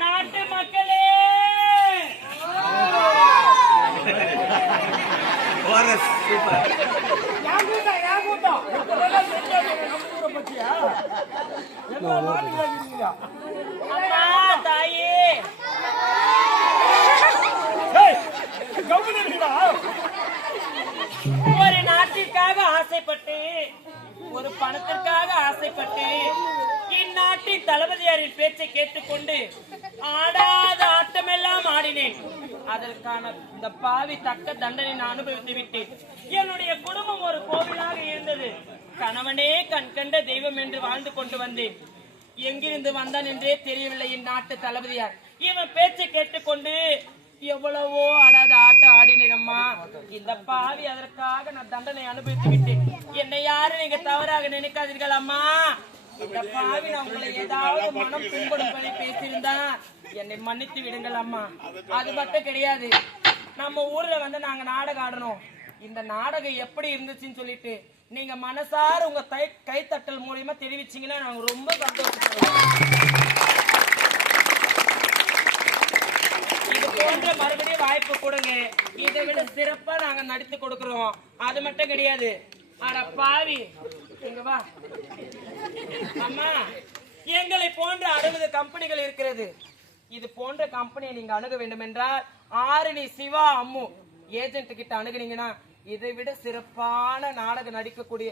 நாட்டு மக்களே என் கூட்டம், என் கூட்டம். இப்பதான் தெரியாது எனக்கு நம்ம ஊரை பத்தியா? எல்லா நாட்டுல இருக்கிறீங்க. அம்மா, தாயி. ஏய், கம்முனு இருடா. ஒரு நாட்டிற்காக ஆசைப்பட்டு ஒரு பணத்திற்காக ஆசைப்பட்டு இந்நாட்டின் தளபதியாரின் பேச்சை கேட்டுக்கொண்டு ஆடாத ஆட்டமெல்லாம் ஆடினேன். அதற்கான இந்த பாவி தக்க தண்டனை நான் அனுபவித்து விட்டேன். என்னுடைய குடும்பம் ஒரு கோவிலாக இருந்தது. கணவனே கண் கண்ட தெய்வம் என்று வாழ்ந்து கொண்டு வந்தேன். எங்கிருந்து வந்தான் என்றே தெரியவில்லை இந்நாட்டு தளபதியார். இவன் பேச்சை கேட்டுக்கொண்டு எவ்வளவோ ஆடாத ஆட்டம் ஆடினேனம்மா. இந்த பாவி அதற்காக நான் தண்டனை அனுபவித்து விட்டேன். என்னை யாரும் நீங்க தவறாக நினைக்காதீர்கள் அம்மா இந்த பாவி நான் உங்களை ஏதாவது மனம் புண்படும்படி பேசியிருந்தா என்னை மன்னித்து விடுங்கள் அம்மா அது மட்டும் கிடையாது. நம்ம ஊர்ல வந்து நாங்க நாடகம் ஆடணும் இந்த நாடகம் எப்படி இருந்துச்சுன்னு சொல்லிட்டு நீங்க மனசார உங்க கை கைத்தட்டல் மூலியமா தெரிவிச்சீங்கன்னா நாங்க ரொம்ப சந்தோஷப்படுவோம் இது போன்ற மறுபடியும் வாய்ப்பு கொடுங்க. இதை விட சிறப்பா நாங்க நடித்து கொடுக்கிறோம். அது மட்டும் கிடையாது. அட பாவி. இங்க வா. அம்மா எங்களை போன்ற அறுபது கம்பெனிகள் இருக்கிறது. இது போன்ற கம்பெனியை நீங்க அணுக வேண்டும் என்றால் ஆரணி சிவா அம்மு ஏஜென்ட் கிட்ட அணுகுனீங்கன்னா இதை விட சிறப்பான நாடகம் நடிக்கக்கூடிய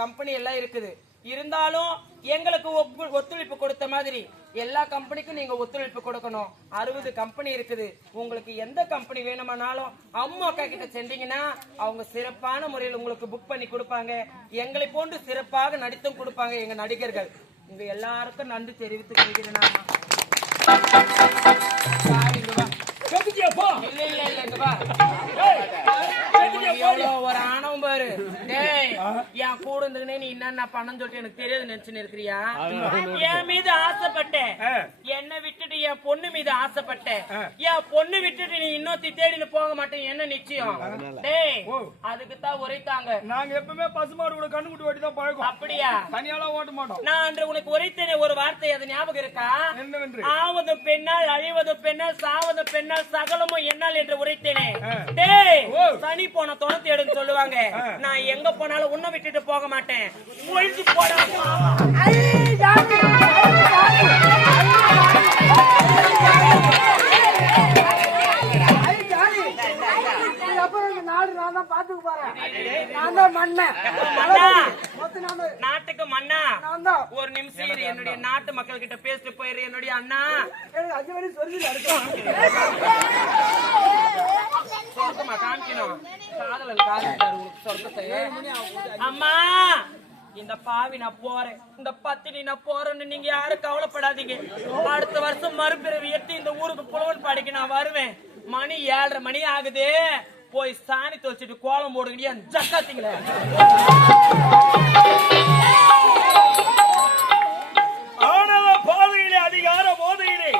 கம்பெனி எல்லாம் இருக்குது. இருந்தாலும் எங்களுக்கு ஒப்பு- ஒத்துழைப்பு கொடுத்த மாதிரி எல்லா கம்பெனிக்கும் நீங்க ஒத்துழைப்பு கொடுக்கணும். அறுபது கம்பெனி இருக்குது. உங்களுக்கு எந்த கம்பெனி வேணுமானாலும் அம்மா அக்கா கிட்ட சென்றீங்கன்னா அவங்க சிறப்பான முறையில் உங்களுக்கு புக் பண்ணி கொடுப்பாங்க. எங்களை போன்று சிறப்பாக நடித்தும் கொடுப்பாங்க எங்க நடிகர்கள். உங்க எல்லாருக்கும் நன்றி தெரிவித்துக் கொள்கிறேன் நான். இல்ல இல்ல இல்ல இங்க வா எவ்வளவு ஒரு ஆணவம் பாரு டேய் என் கூட இருந்துக்கினே நீ என்னென்ன பண்ணன்னு சொல்லிட்டு எனக்கு தெரியாது நினைச்சுன்னு இருக்கிறியா? என் மீது என் பொண்ணு மீது ஆசைப்பட்டேன் என் பொண்ணு விட்டுட்டு நீ இன்னொத்தி தேடின்னு போக மாட்டேன் என்ன நிச்சயம்? டேய் அதுக்கு தான் உரைத்தாங்க. நாங்க எப்பவுமே பசுமாடு கூட கண்ணுக்குட்டி ஓட்டி தான் பழக்கம். அப்படியா? தனியாலாம் ஓட்ட மாட்டோம். நான் அன்று உனக்கு உரைத்தேனே ஒரு வார்த்தை அது ஞாபகம் இருக்கா? என்னவென்று? ஆவதும் பெண்ணால் அழிவதும் பெண்ணால் சாவதும் பெண்ணால் சகலமும் என்னால் என்று உரைத்தேனே. டேய் சனி போன துணத்தை எடுன்னு சொல்லுவாங்க. நான் எங்க போனாலும் உன்னை விட்டுட்டு போக மாட்டேன். ஒழிச்சு போடாமா நான். தான் நாட்டுக்கு தான் ஒரு நிமிஷம் இரு. என்னுடைய நாட்டு மக்கள் கிட்ட பேசிட்டு போயிரு. என்னுடைய அண்ணா. சொர்க்கமா? காமிக்கணும். காதலன் சொர்க்கத்தை. அம்மா இந்த பாவி நான் போறேன். இந்த பத்தினி நான் போறேன்னு நீங்க யாரும் கவலைப்படாதீங்க. அடுத்த வருஷம் மறுபிறவி எட்டு இந்த ஊருக்கு புலவன் பாடிக்கு நான் வருவேன். மணி ஏழரை மணி ஆகுது. போய் சாணி தொலைச்சிட்டு கோலம் போடுங்கடியா ஜக்காத்தீங்களே. ஆணவ பாதையிலே அதிகார போதையிலே.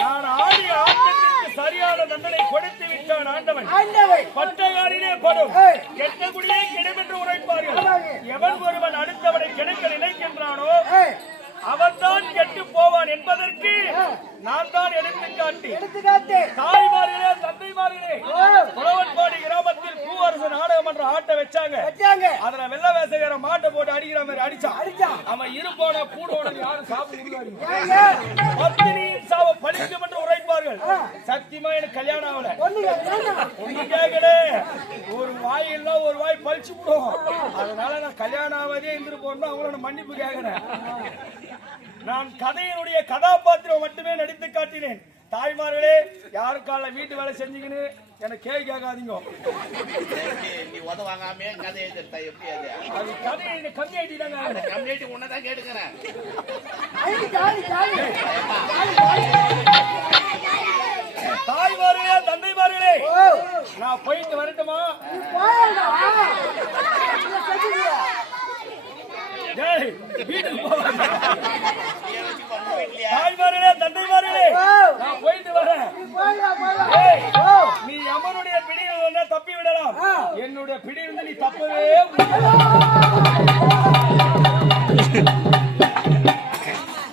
நான் ஆடிய ஆட்டத்திற்கு சரியான தண்டனை கொடுத்து விட்டான் ஆண்டவன். ஆண்டவை பட்டகாலிலே படும். ஏய். கெட்டகுடியே கெடும் என்று உரைப்பார்கள். எவன் ஒருவன் அடுத்தவனை கெடுக்க நினைக்கின்றானோ அவன்தான் கெட்டு போவான் என்பதற்கு நான் தான் எடுத்துக்காட்டி. தந்தைமார்களே ஓ, புலவன்பாடி கிராமத்தில் பூவரசு நாடகம் என்ற ஆட்டை வச்சாங்க. வச்சாங்க. அதுல வெள்ள வேசகர மாட்டை போட்டு அடிக்கிற மாதிரி அடிச்சான். அடிச்சான். அவன் இருப்பான பூடோட யாரும் சாப்பிட முடியாது ஏங்க பத்தினியின் சாவ பழிக்கும் என்று உரைப்பார்கள் சத்தியமா எனக்கு கல்யாணம் ஆகல. ஒண்ணு கேக்கல ஒரு வாய் இல்ல ஒரு வாய் பழிச்சு விடும் அதனால நான் கல்யாணம் ஆவதே இருந்துட்டு போறேன் அவங்களோட மன்னிப்பு கேக்குறேன். நான் கதையினுடைய கதாபாத்திரம் மட்டுமே நடித்து காட்டினேன். தாய்மார்களே யாருக்கால வீட்டு வேலை செஞ்சீங்கன்னு எனக்கு கேள்வி கேட்காதீங்க. நீ உத வாங்காம கதை எழுதிருத்தா எப்படி அது? அது நீங்க கம்மி ஆயிட்டீங்க கம்யூனிட்டி உன்னதான் கேட்டுக்கிறேன். நான் போயிட்டு வரட்டுமா? வீட்டுக்கு போவாங்களே தந்தை நான் போயிட்டு வரேன். நீ அம்மனுடைய பிடியில் தப்பி விடலாம். என்னுடைய பிடியிலிருந்து நீ தப்பவே